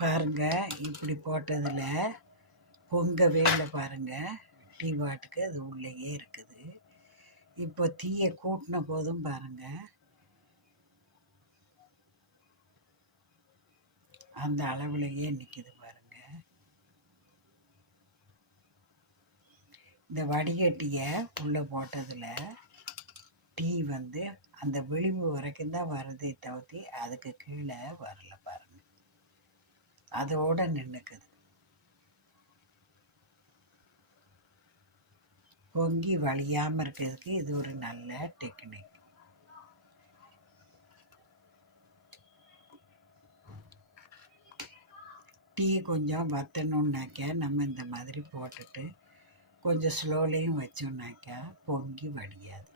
பாருங்கள், இப்படி போட்டதில் பொங்கவே இல்லை பாருங்கள். டீ பாட்டுக்கு அது உள்ளேயே இருக்குது. இப்போ தீயை கூட்டின போதும் பாருங்கள், அந்த அளவுலையே நிற்கிது பாருங்கள். இந்த வடிகட்டியை உள்ளே போட்டதில் டீ வந்து அந்த விளிம்பு வரைக்கும் தான் வருதே தவிர்த்து அதுக்கு கீழே வரல பாருங்கள். அதோடு நின்றுக்குது. பொங்கி வழியாமல் இருக்கிறதுக்கு இது ஒரு நல்ல டெக்னிக். டீ கொஞ்சம் வற்றணுன்னாக்கா நம்ம இந்த மாதிரி போட்டுட்டு கொஞ்சம் ஸ்லோலையும் வச்சோம்னாக்கா பொங்கி வடியாது.